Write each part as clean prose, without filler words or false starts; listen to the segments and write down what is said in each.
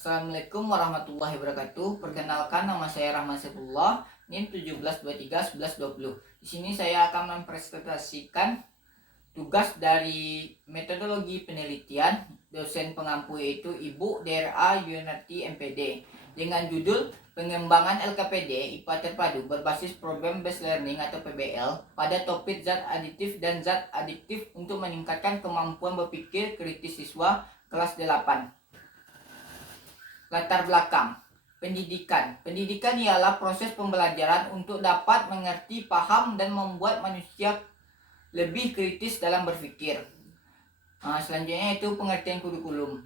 Assalamualaikum warahmatullahi wabarakatuh. Perkenalkan, nama saya Rahman Saifullah, NIM 17231120. Di sini saya akan mempresentasikan tugas dari metodologi penelitian dosen pengampu, yaitu Ibu Dera Yunarti MPD, dengan judul pengembangan LKPD IPA terpadu berbasis Problem Based Learning atau PBL pada topik zat aditif dan zat adiktif untuk meningkatkan kemampuan berpikir kritis siswa kelas 8. Latar belakang pendidikan. Pendidikan ialah proses pembelajaran untuk dapat mengerti, paham, dan membuat manusia lebih kritis dalam berpikir. Selanjutnya itu pengertian kurikulum.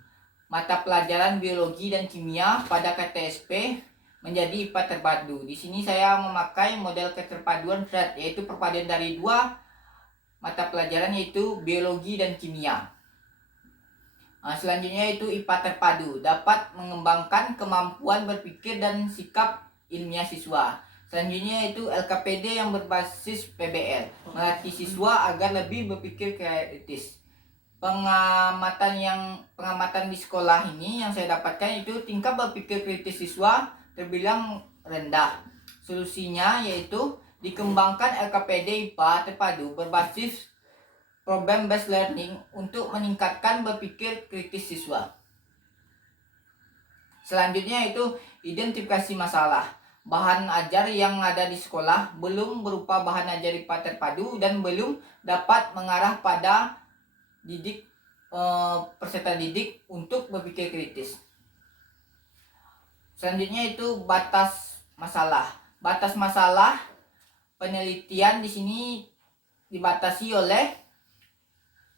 Mata pelajaran biologi dan kimia pada KTSP menjadi IPA terpadu. Di sini saya memakai model keterpaduan zat, yaitu perpaduan dari dua mata pelajaran, yaitu biologi dan kimia. Selanjutnya itu IPA terpadu dapat mengembangkan kemampuan berpikir dan sikap ilmiah siswa. Selanjutnya itu LKPD yang berbasis PBL, melatih siswa agar lebih berpikir kritis. Pengamatan di sekolah ini yang saya dapatkan itu tingkat berpikir kritis siswa terbilang rendah. Solusinya yaitu dikembangkan LKPD IPA terpadu berbasis Problem Based Learning untuk meningkatkan berpikir kritis siswa. Selanjutnya itu identifikasi masalah. Bahan ajar yang ada di sekolah belum berupa bahan ajar IPA terpadu dan belum dapat mengarah pada peserta didik untuk berpikir kritis. Selanjutnya itu batas masalah. Batas masalah penelitian di sini dibatasi oleh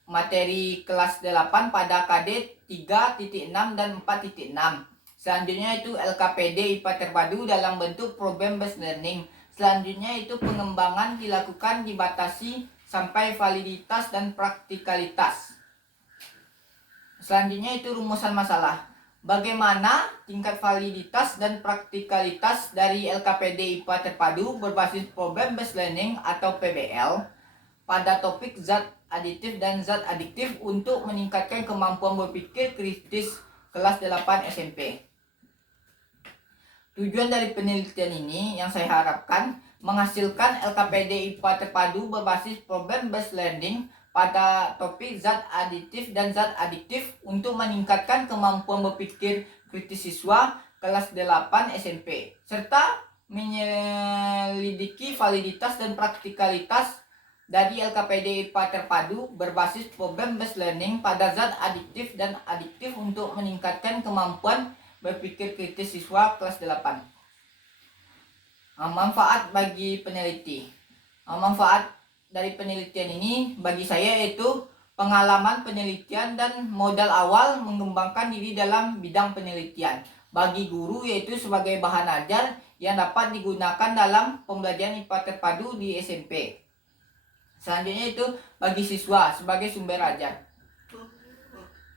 materi kelas 8 pada KD 3.6 dan 4.6. Selanjutnya itu LKPD IPA terpadu dalam bentuk Problem Based Learning. Selanjutnya itu pengembangan dilakukan dibatasi sampai validitas dan praktikalitas. Selanjutnya itu rumusan masalah. Bagaimana tingkat validitas dan praktikalitas dari LKPD IPA terpadu berbasis Problem Based Learning atau PBL pada topik zat aditif dan zat adiktif untuk meningkatkan kemampuan berpikir kritis kelas 8 SMP. Tujuan dari penelitian ini yang saya harapkan menghasilkan LKPD IPA terpadu berbasis Problem Based Learning pada topik zat aditif dan zat adiktif untuk meningkatkan kemampuan berpikir kritis siswa kelas 8 SMP serta menyelidiki validitas dan praktikalitas dari LKPD IPA terpadu berbasis Problem Based Learning pada zat adiktif dan adiktif untuk meningkatkan kemampuan berpikir kritis siswa kelas 8. Manfaat bagi peneliti. Manfaat dari penelitian ini bagi saya yaitu pengalaman penelitian dan modal awal mengembangkan diri dalam bidang penelitian. Bagi guru yaitu sebagai bahan ajar yang dapat digunakan dalam pembelajaran IPA terpadu di SMP. Selanjutnya itu bagi siswa sebagai sumber ajar.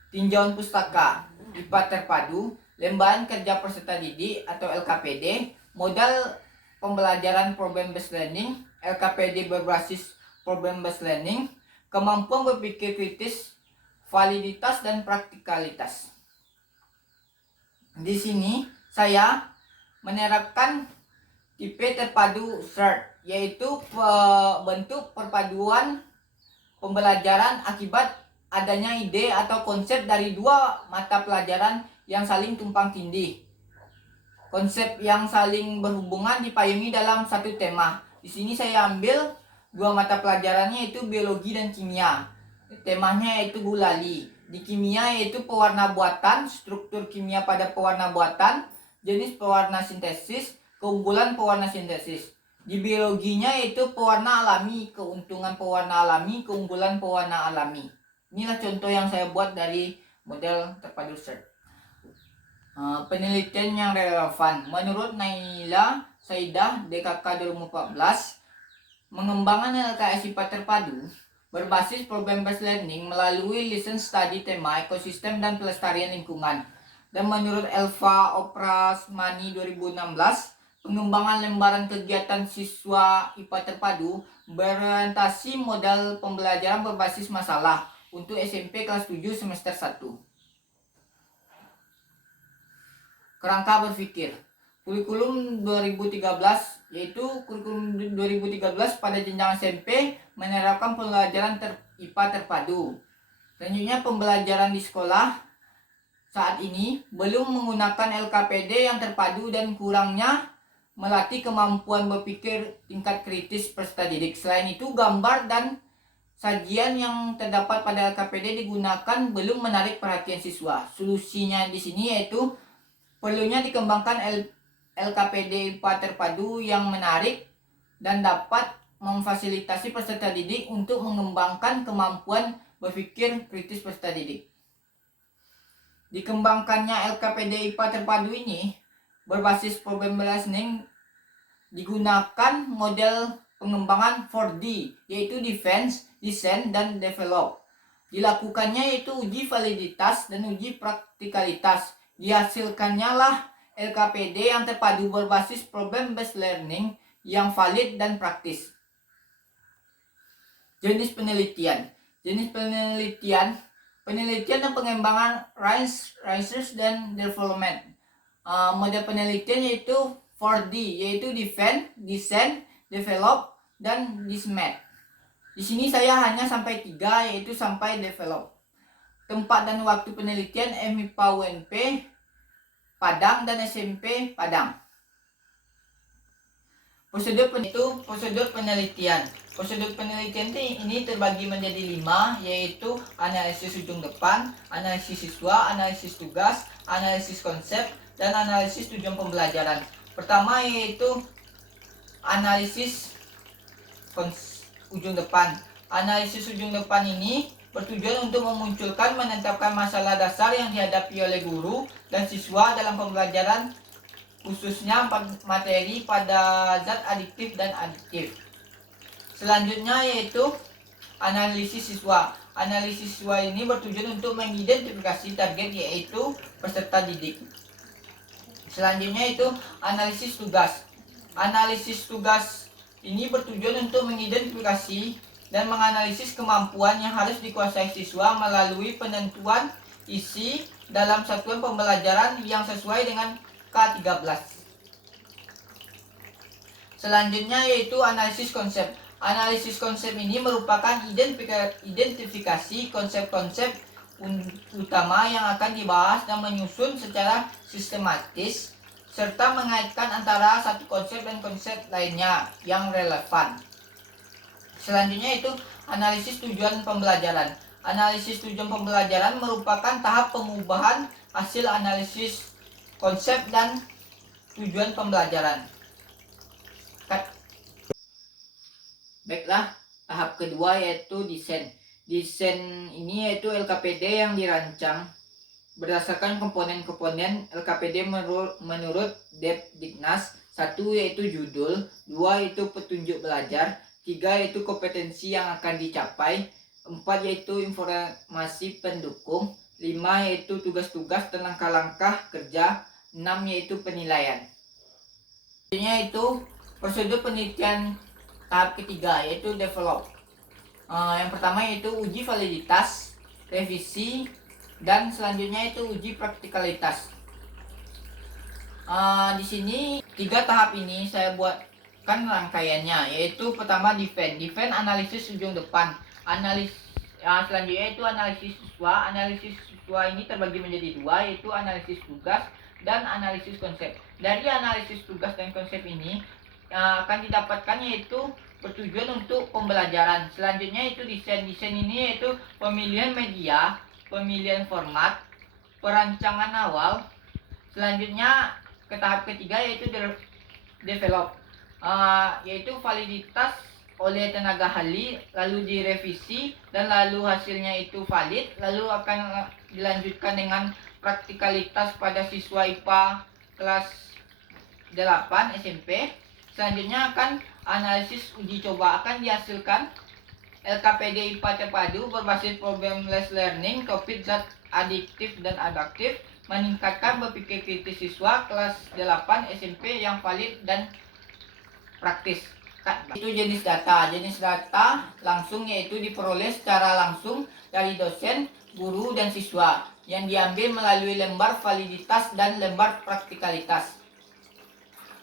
Tinjauan pustaka IPA terpadu, lembaran kerja peserta didik atau LKPD, modal pembelajaran Problem Based Learning, LKPD berbasis Problem Based Learning, kemampuan berpikir kritis, validitas dan praktikalitas. Di sini saya menerapkan tipe terpadu SEART, yaitu bentuk perpaduan pembelajaran akibat adanya ide atau konsep dari dua mata pelajaran yang saling tumpang tindih. Konsep yang saling berhubungan dipayungi dalam satu tema. Di sini saya ambil dua mata pelajarannya yaitu biologi dan kimia. Temanya yaitu gulali. Di kimia yaitu pewarna buatan, struktur kimia pada pewarna buatan, jenis pewarna sintesis, keunggulan pewarna sintesis. Di biologinya yaitu pewarna alami, keuntungan pewarna alami, keunggulan pewarna alami. Inilah contoh yang saya buat dari model terpadu SEART. Penelitian yang relevan. Menurut Naila Saidah DKK 2014, mengembangkan LKS IPA terpadu berbasis Problem Based Learning melalui Listen Study tema ekosistem dan pelestarian lingkungan. Dan menurut Elva Oprasmani 2016, pengembangan lembaran kegiatan siswa IPA terpadu berorientasi modal pembelajaran berbasis masalah untuk SMP kelas 7 semester 1. kerangka berpikir. Kurikulum 2013 yaitu kurikulum 2013 pada jenjang SMP menerapkan pembelajaran IPA terpadu. Selanjutnya pembelajaran di sekolah saat ini belum menggunakan LKPD yang terpadu dan kurangnya melatih kemampuan berpikir tingkat kritis peserta didik. Selain itu gambar dan sajian yang terdapat pada LKPD digunakan belum menarik perhatian siswa. Solusinya di sini yaitu perlunya dikembangkan LKPD IPA terpadu yang menarik dan dapat memfasilitasi peserta didik untuk mengembangkan kemampuan berpikir kritis peserta didik. Dikembangkannya LKPD IPA terpadu ini berbasis problem listening digunakan model pengembangan 4D yaitu defense, design, dan develop. Dilakukannya yaitu uji validitas dan uji praktikalitas. Dihasilkannya lah LKPD yang terpadu berbasis problem based learning yang valid dan praktis. Jenis penelitian. Jenis penelitian dan pengembangan research dan development. Model penelitian yaitu 4D yaitu defend, design, develop, dan dismet. Di sini saya hanya sampai 3 yaitu sampai develop. Tempat dan waktu penelitian MIPA UNP Padang dan SMP Padang. Prosedur penelitian. Prosedur penelitian ini terbagi menjadi 5 yaitu analisis ujung depan, analisis siswa, analisis tugas, analisis konsep, dan analisis tujuan pembelajaran. Pertama yaitu analisis ujung depan. Analisis ujung depan ini bertujuan untuk memunculkan menetapkan masalah dasar yang dihadapi oleh guru dan siswa dalam pembelajaran, khususnya materi pada zat adiktif dan adiktif. Selanjutnya yaitu analisis siswa. Analisis siswa ini bertujuan untuk mengidentifikasi target yaitu peserta didik. Selanjutnya itu analisis tugas. Analisis tugas ini bertujuan untuk mengidentifikasi dan menganalisis kemampuan yang harus dikuasai siswa melalui penentuan isi dalam satuan pembelajaran yang sesuai dengan K13. Selanjutnya yaitu analisis konsep. Analisis konsep ini merupakan identifikasi konsep-konsep utama yang akan dibahas dan menyusun secara sistematis serta mengaitkan antara satu konsep dan konsep lainnya yang relevan. Selanjutnya itu analisis tujuan pembelajaran. Analisis tujuan pembelajaran merupakan tahap pengubahan hasil analisis konsep dan tujuan pembelajaran. Baiklah, tahap kedua yaitu desain. Desain ini yaitu LKPD yang dirancang berdasarkan komponen-komponen LKPD menurut Depdiknas. 1 yaitu judul, 2 yaitu petunjuk belajar, 3 yaitu kompetensi yang akan dicapai, 4 yaitu informasi pendukung, 5 yaitu tugas-tugas dan langkah-langkah kerja, 6 yaitu penilaian. Selanjutnya itu prosedur penelitian tahap ketiga yaitu develop. Yang pertama yaitu uji validitas, revisi, dan selanjutnya itu uji praktikalitas. Di sini 3 tahap ini saya buatkan rangkaiannya, yaitu pertama defend analisis ujung depan. Selanjutnya itu analisis siswa. Analisis siswa ini terbagi menjadi 2 yaitu analisis tugas dan analisis konsep. Dari analisis tugas dan konsep ini akan didapatkan yaitu bertujuan untuk pembelajaran. Selanjutnya itu desain ini yaitu pemilihan media, pemilihan format, perancangan awal. Selanjutnya ke tahap ketiga yaitu develop, yaitu validitas oleh tenaga ahli, lalu direvisi dan lalu hasilnya itu valid, lalu akan dilanjutkan dengan praktikalitas pada siswa IPA kelas 8 SMP. Selanjutnya akan analisis uji coba, akan dihasilkan LKPD IPA terpadu berbasis problem based learning, topik zat adiktif dan adaptif, meningkatkan berpikir kritis siswa kelas 8 SMP yang valid dan praktis. Itu jenis data. Jenis data langsung yaitu diperoleh secara langsung dari dosen, guru, dan siswa. yang diambil melalui lembar validitas dan lembar praktikalitas.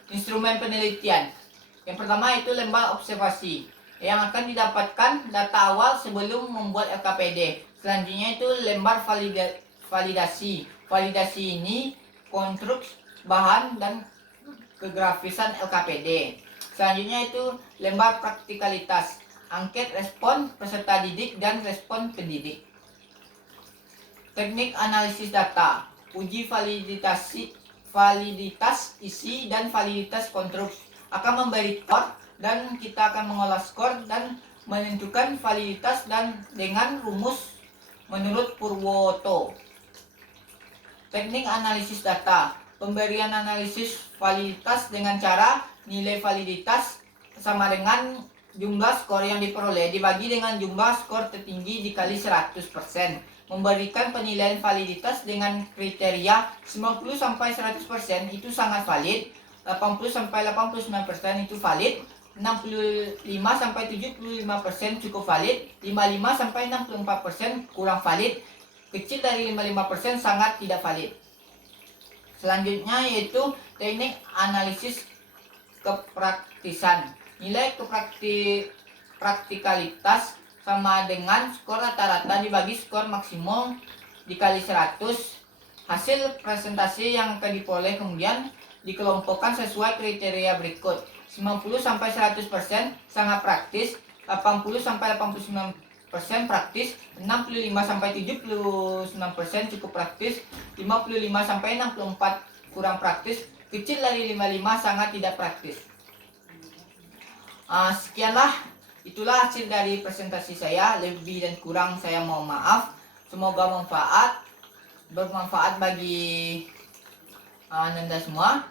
Instrumen penelitian. Yang pertama itu lembar observasi yang akan didapatkan data awal sebelum membuat LKPD. Selanjutnya itu lembar validasi. Validasi ini konstruksi bahan dan kegrafisan LKPD. Selanjutnya itu lembar praktikalitas, angket respon peserta didik dan respon pendidik. Teknik analisis data, uji validitas isi dan validitas konstruksi akan memberi skor dan kita akan mengolah skor dan menentukan validitas dan dengan rumus menurut Purwoto. Teknik analisis data, pemberian analisis validitas dengan cara nilai validitas sama dengan jumlah skor yang diperoleh dibagi dengan jumlah skor tertinggi dikali 100%. Memberikan penilaian validitas dengan kriteria 90-100% itu sangat valid, 80-89% itu valid, 65-75% cukup valid, 55-64% kurang valid, kecil dari 55% sangat tidak valid. Selanjutnya yaitu teknik analisis kepraktisan. Nilai praktikalitas sama dengan skor rata-rata dibagi skor maksimum dikali 100. Hasil presentasi yang akan diperoleh kemudian dikelompokkan sesuai kriteria berikut. 90-100% sangat praktis, 80-89% praktis, 65-79% cukup praktis, 55-64 kurang praktis, kecil dari 55 sangat tidak praktis. Sekianlah, itulah hasil dari presentasi saya. Lebih dan kurang saya mohon maaf. Semoga bermanfaat bagi Anda semua.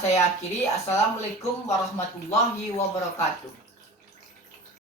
Saya akhiri. Assalamualaikum warahmatullahi wabarakatuh.